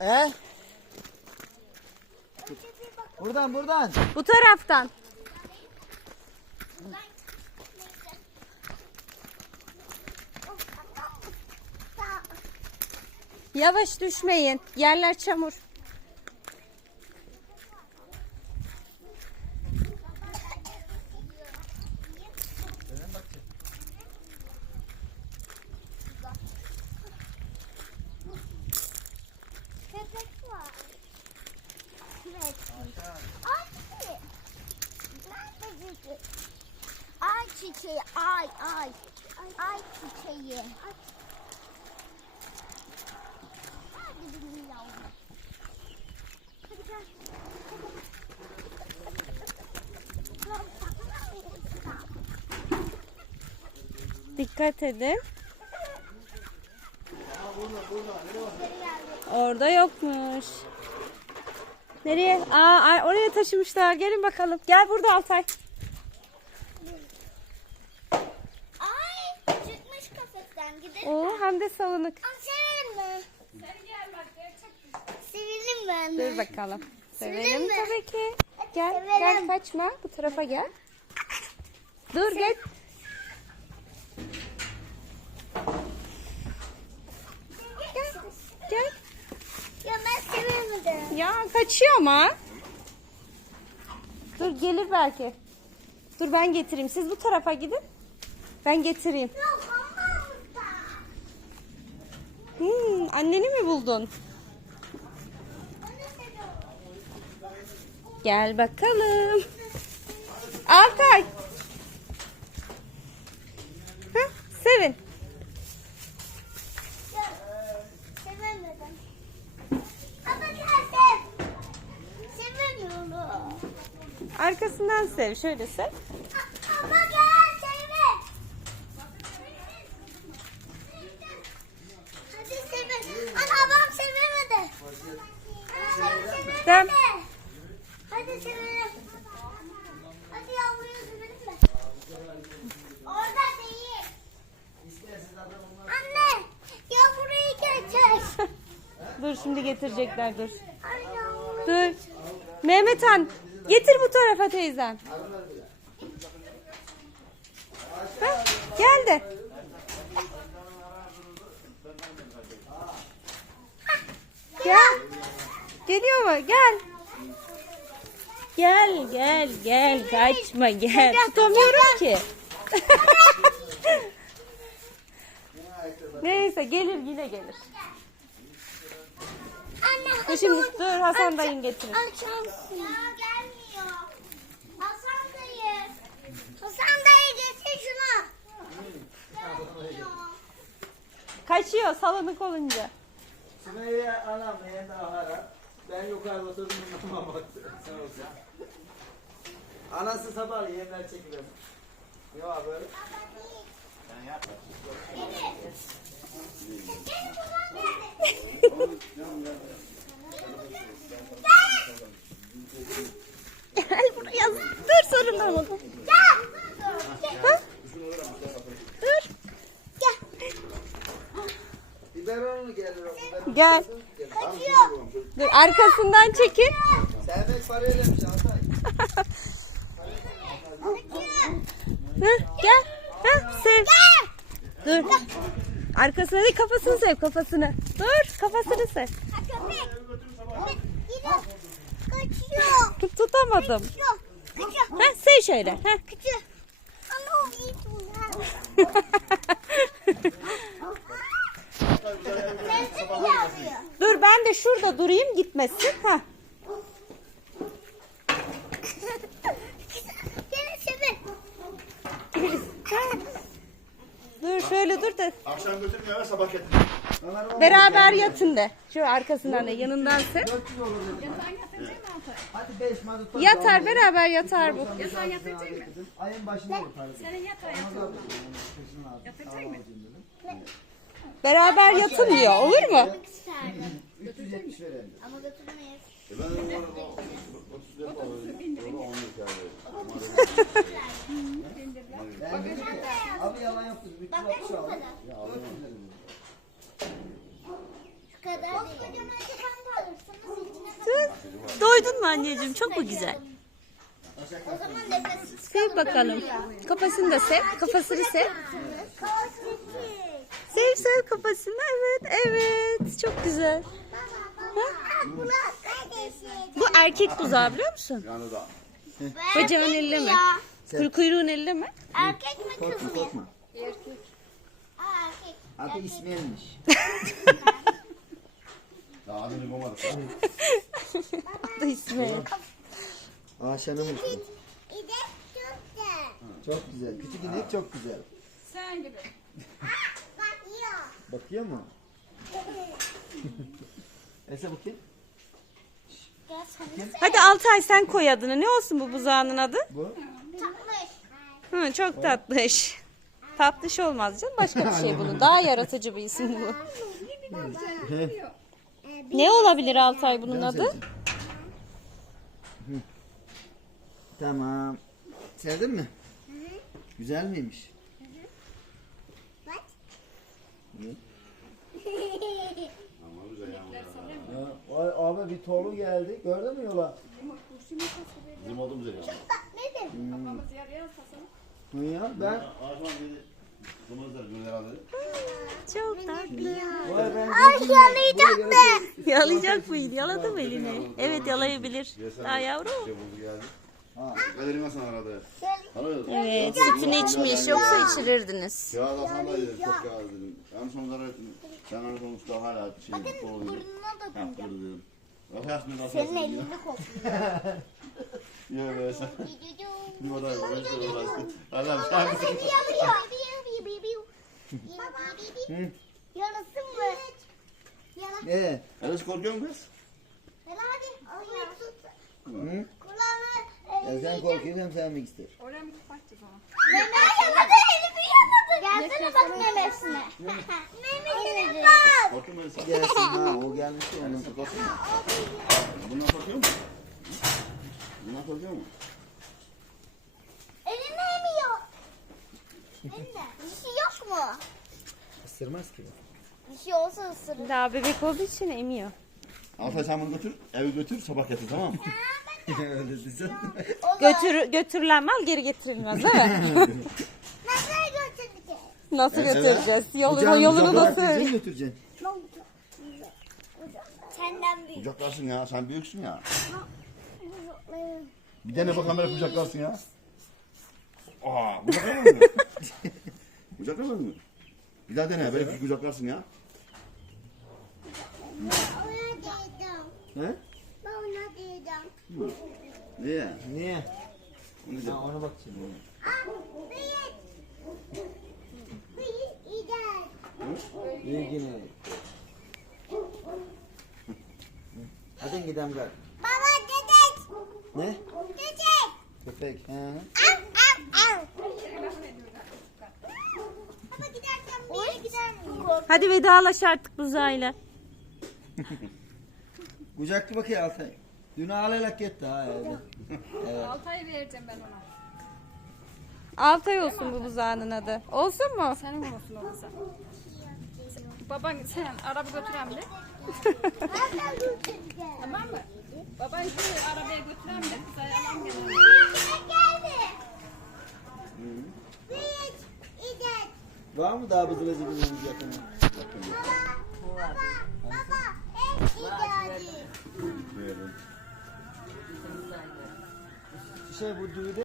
E? Buradan. Bu taraftan. Yavaş düşmeyin. Yerler çamur. Köpek var. Evet. Ay çiçeği. Ay. Ay çiçeği. Hadi benim yavrum. Hadi gel. Dikkat edin. Orada yokmuş. Nereye? Oraya taşımışlar. Gelin bakalım. Gel burada Altay. Ay çıkmış kafesten. Gidelim. Oo, hem de salınık. Sevelim mi? Sen gel bak sevelim ben. Dur bakalım. Sevelim Sevelim mi? tabii ki. Gel, Sevelim. gel kaçma. Bu tarafa gel. Dur gel. Gel. Ya ben sevemedim. Ya kaçıyor ama. Dur gelir belki. Dur ben getireyim. Siz bu tarafa gidin. Ben getireyim. Yok olmaz da. Anneni mi buldun? Gel bakalım. Altay. Hah, sevin. Sevemedim. Ama gel sev. Sevemiyorum. Arkasından sev. Şöyle sev. Ama gel seve. Hadi seve. Ana babam sevemedi. Ana sevemedi. Tamam. Hadi sevelim. Hadi yavruyu sevelim de. Orada değil. Anne yavruyu getir. Dur şimdi getirecekler dur. Ay yavruyu. Dur. Mehmet Han getir bu tarafa teyzem. Hah, geldi. Gel. Geliyor mu? Gel. Gel. Kaçma gel. Tutamıyorum ki. Neyse gelir yine gelir. Anne Dur şimdi dur Hasan dayın getirir. açarsın. Ya gelmiyor. Hasan dayı. Hasan dayı getir şunu. Gelmiyor. Kaçıyor salınık olunca. Sümeyye anam yeni ahara. Ben yukarıda oturdum ama sen olsun. Anası sabah yemler çekilir. Yok böyle. Sen yapma. Gel buraya. Dur sorunlar oldu. Ha? Dur. Biberonlu gelir o. biberon Gel. Kaçıyor. Dur arkasından çekin. Serbest para ödemiş Altay. Gel. Sev. Dur. Arkasına değil kafasını sev kafasını. Dur kafasını sev. Köpek. Yine kaçıyor. Tutamadım. Kaçıyor. Sev şöyle. Kaçıyor. Ama o iyi bunlar. Benzin yağıyor. Dur ben de şurada durayım gitmesin. Gene sever. Dur şöyle dur da Akşam götürmüyor sabah getiriyor. beraber yatın de. Şu arkasından da yanından sev. 400 olur dedim. Hadi 5 mazot. Yatar beraber yatar bu. Sen yatacak mı? Ayın başında olur parası. Senin yat hayatım. Yatacak mı? Beraber yatın diyor. Olur mu? 370 verelim. Ama götürmeyiz. Ben o 34 alıyorum. Onu Ben dedim ki abi yalan yoktur. 360 al. Şu kadar değil. Koskocaman çanta alırsınız içine. Dur. Doydun mu anneciğim? Çok mu güzel? O zaman nefessiz. Sev bakalım. Kafasını da sev. Kafasını sev. Kafası küçük. Sev kafasını. Evet evet. Çok güzel. Kulak kardeşi. Bu erkek buzağı biliyor musun? Yani da. Kocaman elleme. Kuyruğunu elleme. Erkek mi kız Korkma mı? korkma. Erkek. Erkek. Adı İsmail'miş. Daha adını bulmadık. Adı ismi. Aşanımız. İdek çok güzel. Çok güzel. Küçük inek çok güzel. Sen gibi. Bakıyor. Bakıyor mu? Ese bakayım. Gel sen de Hadi Altay sen koy adını. Ne olsun bu buzağının adı? Bu. tatlış. Hı, çok tatlış. Tatlış olmaz canım. Başka bir şey bulun. Daha yaratıcı bir isim bu. Ne olabilir Altay bunun adı? Sevdim. Hı. Tamam. Sevdin mi? Güzel miymiş? Bak. Hı. Ama güzel ya. Ya, abi bir tolu geldi. Gördün mü yola? Bizim odun güzel ya. Bak ne dedim? Kafamız yarıya tasın. Hı ya ben. Ağaçman dedi. Kımızlar gün herhalde. Çok tatlı. Vay ben. Ay yalayacak mı? Yalayacak mıydı? Yaladı mı elini? Evet yalayabilir. Daha yavrum. Şey buldu geldi. Ha. Kaderim nasıl aradı? Evet sütünü içmiş. Yoksa içirirdiniz. Ya da sana da dedim çok ya dedim. En son zarar ettim. Sen en sonuçta hala şey dolu dedim. Burnuna da Yaptırdı dedim. Bakıyorsun nasıl Senin elini kokluyor. Ya be sen. Bir oda yok. Ben şöyle uğraştım. Adam şarkısı. Yarasın mı? Yarasın. Enes korkuyor musun kız? Hadi onu tut. Hı? Kulağını Ya sen korkuyorsan sevmek ister. Oraya mı kapatacağız ama? Meme yaladı, elimi yaladı. Gelsene bak memesine. Memesine bak. Korkuyor musun sen? Gelsin ha o gelmiş ya onun. Nasıl korkuyor musun? Bundan korkuyor musun? Bundan korkuyor musun? Elini emiyor. Elinde. Bir şey yok mu? Isırmaz ki. Bir şey olsa ısırır. Daha bebek olduğu için emiyor. Altay sen bunu götür. Eve götür. Sabah getir tamam mı? Öyle desen. Götürülen mal geri getirilmez değil mi? Nasıl götürecek? Nasıl Evet, götüreceğiz? Kucağını Yolunu kucaklayarak nasıl? gideceksin, götüreceksin. Senden büyük. Kucaklarsın ya. Sen büyüksün ya. Bir tane bakalım böyle kucaklarsın ya. Aa, kucaklamaz mı? Kucaklamaz mı? Bir daha dene böyle kucaklarsın ya. Ona diyeceğim. He? Ben ona diyeceğim. Niye? Niye? Onu Ha, diyeceğim. ona bak şimdi. Büyük. Büyük ider. İyi yine. Hadi gidelim gel. Baba dedek. Ne? Dedek. Köpek. He. Av av av. Baba giderken bir yere gider miyim? Hadi vedalaş artık buzağıyla. Kucaklı bakayım Altay. Dün ağlayarak gitti ha evde. Evet. Altay'ı vereceğim ben ona. Altay olsun bu buzağının adı. Olsun mu? Senin olsun olursa. Baban sen araba götüren de. Nereden götüreceğim? Tamam mı? Baban şimdi arabaya götüren de. Kısa yalan gelir. Büyük geldi. Büyük ider. Var mı daha bızı bızı bilmemiz yakın? Baba. Baba. En iderdi. Verin. Şey bu düğüde